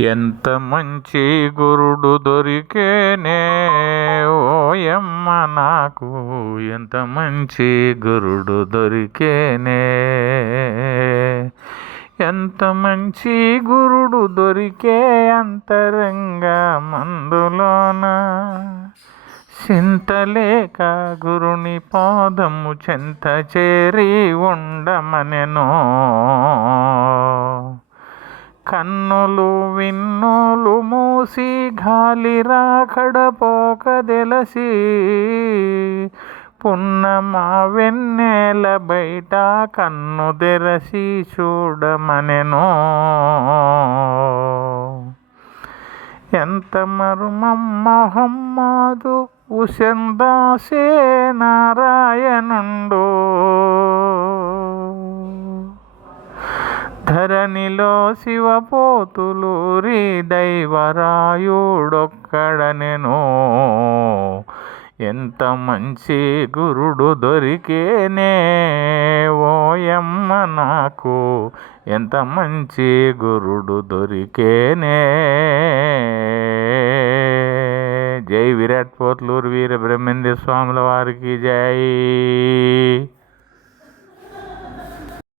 ఎంత మంచి గురుడు దొరికేనే ఓయమ్మ నాకు, ఎంత మంచి గురుడు దొరికేనే, ఎంత మంచి గురుడు దొరికే అంతరంగ మందులోన, చింతలేక గురుని పాదము చెంత చేరి ఉండమనెనో. కన్నులు విన్నులు మూసి గాలి రాకడ పోకదెలసి, పున్నమా వెన్నెల బయట కన్ను తెరసి చూడమనెనో. ఎంత మర్మం మహమ్మదు ఉసెందాసే నారాయణుండో, ధరణిలో శివపోతులూరి దైవరాయుడొక్కడనెనో. ఎంత మంచి గురుడు దొరికేనే ఓయమ్మ నాకు, ఎంత మంచి గురుడు దొరికేనే. జై విరాట్ పోతులూరు వీర బ్రహ్మేంద్ర స్వాముల వారికి జై.